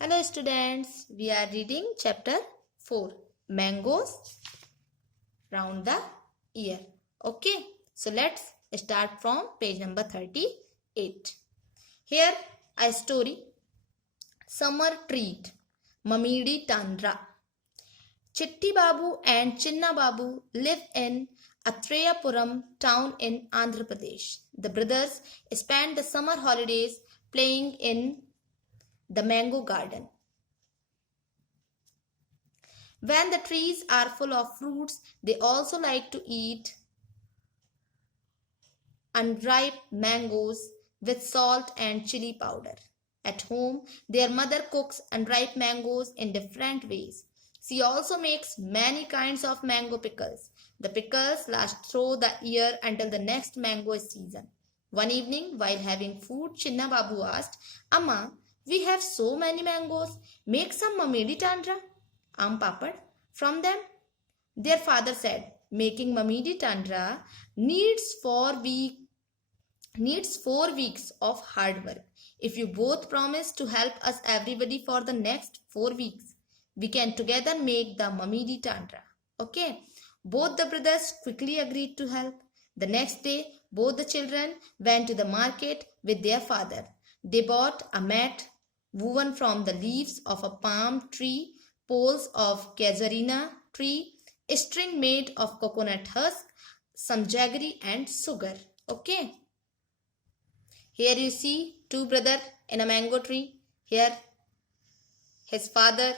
Hello students, we are reading chapter 4, Mangoes round the year. Okay, so let's start from page number 38. Here a story, Summer Treat, Mamidi Tandra. Chitti Babu and Chinna Babu live in Athreyapuram town in Andhra Pradesh. The brothers spend the summer holidays playing in the mango garden. When the trees are full of fruits, they also like to eat unripe mangoes with salt and chili powder. At home, their mother cooks unripe mangoes in different ways. She also makes many kinds of mango pickles. The pickles last through the year until the next mango season. One evening, while having food, Chinna Babu asked, Amma, we have so many mangoes. Make some mamidi tandra, papad, from them. Their father said, making mamidi tandra needs 4 weeks of hard work. If you both promise to help us everybody for the next 4 weeks, we can together make the mamidi tandra. Okay. Both the brothers quickly agreed to help. The next day, both the children went to the market with their father. They bought a mat woven from the leaves of a palm tree, poles of casuarina tree, a string made of coconut husk, some jaggery and sugar. Okay. Here you see two brothers in a mango tree. Here his father,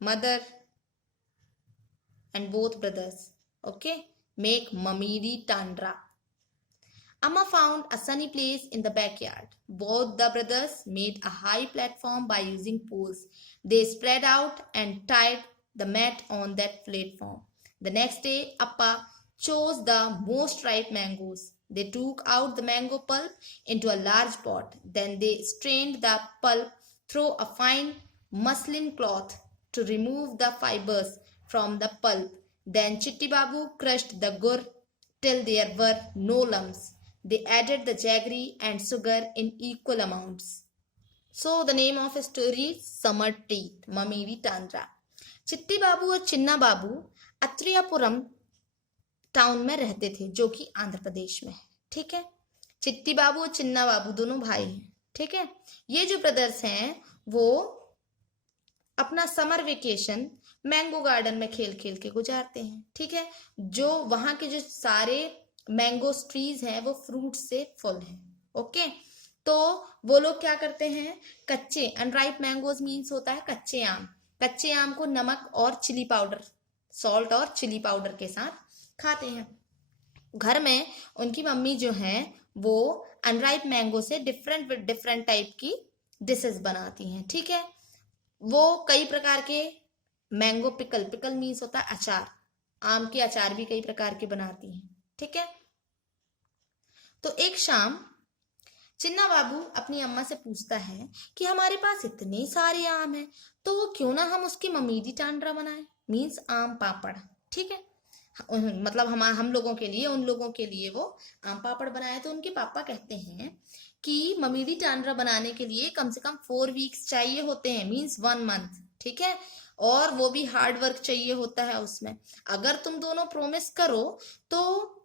mother and both brothers. Okay. Make mamidi tandra. Amma found a sunny place in the backyard. Both the brothers made a high platform by using poles. They spread out and tied the mat on that platform. The next day, Appa chose the most ripe mangoes. They took out the mango pulp into a large pot. Then they strained the pulp through a fine muslin cloth to remove the fibers from the pulp. Then Chitti Babu crushed the gur till there were no lumps. They added the jaggery and sugar in equal amounts. So the name of a story is Summer Treat, Mamidi Tandra. चिट्टी बाबू और चिन्ना बाबू अत्रियापुरम town में रहते थे जो कि आंध्र प्रदेश में है. ठीक है. चिट्टी बाबू और चिन्ना बाबू दोनों भाई हैं. ठीक है. ये जो ब्रदर्स हैं वो अपना समर वेकेशन मैंगो गार्डन में खेल खेल के गुजारते हैं. ठीक है. जो वहां के जो सारे मैंगो ट्रीज हैं वो फ्रूट से फुल हैं. ओके. तो वो लोग क्या करते हैं, कच्चे अनराइप मैंगोज मीन्स होता है कच्चे आम. कच्चे आम को नमक और चिली पाउडर, सॉल्ट और चिली पाउडर के साथ खाते हैं. घर में उनकी मम्मी जो है वो अनराइप मैंगो से डिफरेंट टाइप की डिशेस बनाती हैं. ठीक है. वो कई प्रकार के मैंगो पिकल मीन्स होता है अचार, आम के अचार भी कई प्रकार के बनाती हैं. ठीक है. तो एक शाम चिन्ना बाबू अपनी अम्मा से पूछता है कि हमारे पास इतने सारे आम हैं तो क्यों ना हम उसकी ममीदी टांड्रा बनाएं, मीन्स आम पापड़. ठीक है. मतलब हम लोगों के लिए, उन लोगों के लिए वो आम पापड़ बनाए. तो उनके पापा कहते हैं कि ममीदी टांड्रा बनाने के लिए कम से कम 4 वीक्स चाहिए होते हैं, मीन्स 1 मंथ. ठीक है. और वो भी हार्ड वर्क चाहिए होता है उसमें. अगर तुम दोनों प्रॉमिस करो तो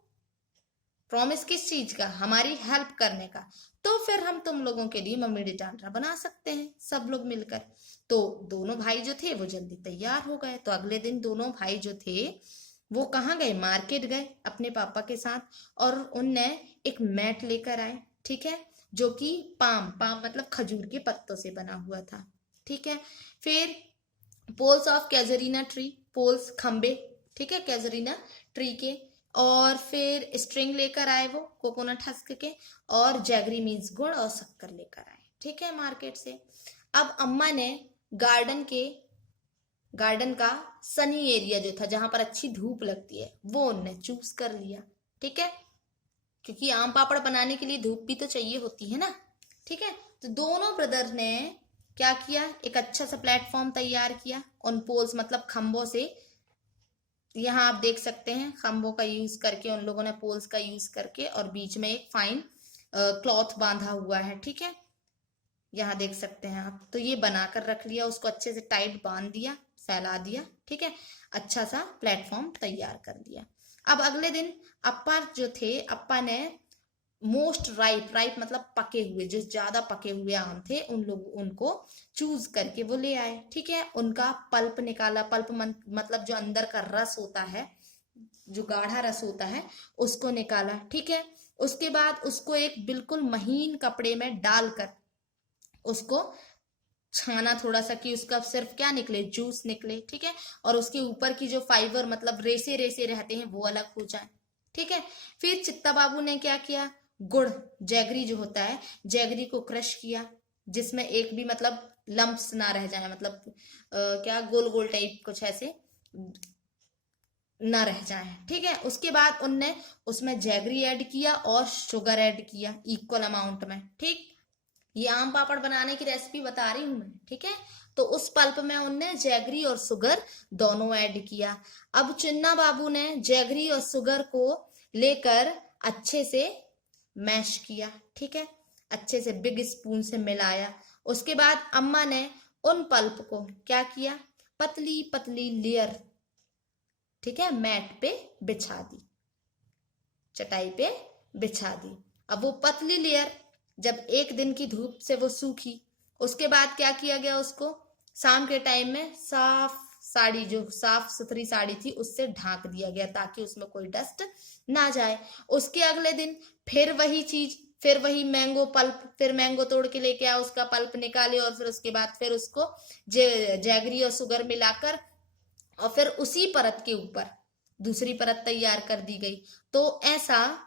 प्रॉमिस किस चीज का, हमारी हेल्प करने का, तो फिर हम तुम लोगों के लिए मम्मी टांड्रा बना सकते हैं सब लोग मिलकर. तो दोनों भाई जो थे वो जल्दी तैयार हो गए. तो अगले दिन दोनों भाई जो थे वो कहाँ गए, मार्केट गए अपने पापा के साथ. और उनने एक मैट लेकर आए. ठीक है. जो कि पाम मतलब खजूर के पत्तों से बना हुआ था. ठीक है. फिर पोल्स ऑफ कैजरीना ट्री, पोल्स खंबे. ठीक है. कैजरीना ट्री के. और फिर स्ट्रिंग लेकर आए वो कोकोनट हस्क के. और जैगरी मीन्स गुड़ और शक्कर लेकर आए. ठीक है. मार्केट से. अब अम्मा ने गार्डन का सनी एरिया जो था जहां पर अच्छी धूप लगती है वो उनने चूज कर लिया. ठीक है. क्योंकि आम पापड़ बनाने के लिए धूप भी तो चाहिए होती है ना. ठीक है. तो दोनों ब्रदर ने क्या किया, एक अच्छा सा प्लेटफॉर्म तैयार किया उन पोल्स मतलब खंभों से. यहाँ आप देख सकते हैं खंभों का यूज करके उन लोगों ने, पोल्स का यूज करके, और बीच में एक फाइन क्लॉथ बांधा हुआ है. ठीक है. यहाँ देख सकते हैं आप। तो ये बनाकर रख लिया, उसको अच्छे से टाइट बांध दिया, फैला दिया, ठीक है, अच्छा सा प्लेटफॉर्म तैयार कर दिया। अब अगले दिन अप्पा जो थे, अप्पा ने मोस्ट राइप, राइप मतलब पके हुए, जो ज्यादा पके हुए आम थे उनको चूज करके वो ले आए, ठीक है। उनका पल्प निकाला, पल्प मतलब जो अंदर का रस होता है, जो गाढ़ा रस होता है, उसको निकाला, ठीक है। उसके बाद उसको एक बिल्कुल महीन कपड़े में डालकर उसको छाना थोड़ा सा, कि उसका सिर्फ क्या निकले, जूस निकले, ठीक है। और उसके ऊपर की जो फाइबर मतलब रेसे रेसे रहते हैं वो अलग हो जाए, ठीक है। फिर चित्ता बाबू ने क्या किया, गुड़, जैगरी जो होता है, जैगरी को क्रश किया, जिसमें एक भी मतलब लंप्स ना रह जाए, मतलब क्या गोल गोल टाइप कुछ ऐसे ना रह जाए, ठीक है। उसके बाद उनने उसमें जैगरी ऐड किया और शुगर ऐड किया इक्वल अमाउंट में, ठीक। ये आम पापड़ बनाने की रेसिपी बता रही हूं मैं, ठीक है। तो उस पल्प में उनने जैगरी और शुगर दोनों ऐड किया। अब चिन्ना बाबू ने जैगरी और शुगर को लेकर अच्छे से मैश किया, ठीक है, अच्छे से बिग स्पून से मिलाया। उसके बाद अम्मा ने उन पल्प को क्या किया, पतली पतली लेयर, ठीक है, मैट पे बिछा दी, चटाई पे बिछा दी। अब वो पतली लेयर जब एक दिन की धूप से वो सूखी, उसके बाद क्या किया गया, उसको शाम के टाइम में साफ साड़ी, जो साफ सुथरी साड़ी थी, उससे ढांक दिया गया ताकि उसमें कोई डस्ट ना जाए। उसके अगले दिन फिर वही चीज, फिर वही मैंगो पल्प, फिर मैंगो तोड़ के लेके आया, उसका पल्प निकाले और फिर उसके बाद फिर उसको जैगरी और शुगर मिलाकर और फिर उसी परत के ऊपर दूसरी परत तैयार कर दी गई। तो ऐसा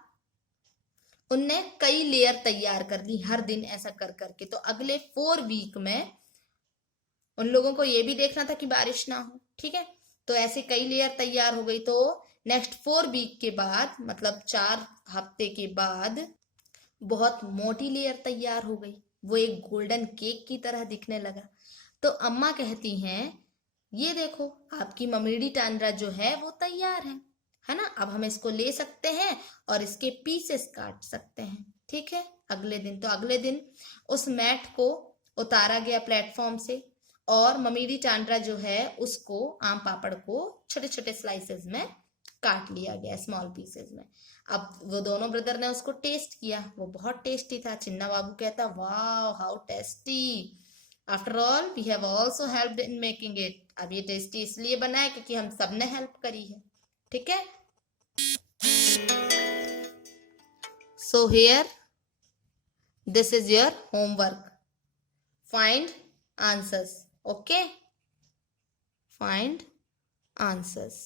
उनने कई लेयर तैयार कर दी हर दिन ऐसा कर करके। तो अगले 4 वीक में उन लोगों को ये भी देखना था कि बारिश ना हो, ठीक है। तो ऐसे कई लेयर तैयार हो गई। तो नेक्स्ट 4 वीक के बाद, मतलब 4 हफ्ते के बाद, बहुत मोटी लेयर तैयार हो गई, वो एक गोल्डन केक की तरह दिखने लगा। तो अम्मा कहती हैं, ये देखो आपकी ममीडी टांडरा जो है वो तैयार है ना, अब हम इसको ले सकते हैं और इसके पीसेस काट सकते हैं, ठीक है। अगले दिन, तो अगले दिन उस मैट को उतारा गया प्लेटफॉर्म से और ममीडी टांडरा जो है उसको, आम पापड़ को छोटे छोटे स्लाइसेस में काट लिया गया, स्मॉल पीसेस में। अब वो दोनों ब्रदर ने उसको टेस्ट किया, वो बहुत टेस्टी था। चिन्ना बाबू कहता, वाह how tasty, after all we have also helped in making it. अब ये टेस्टी इसलिए बना है क्योंकि हम सब ने हेल्प करी है, ठीक है। So here this is your homework, find answers, okay, find answers.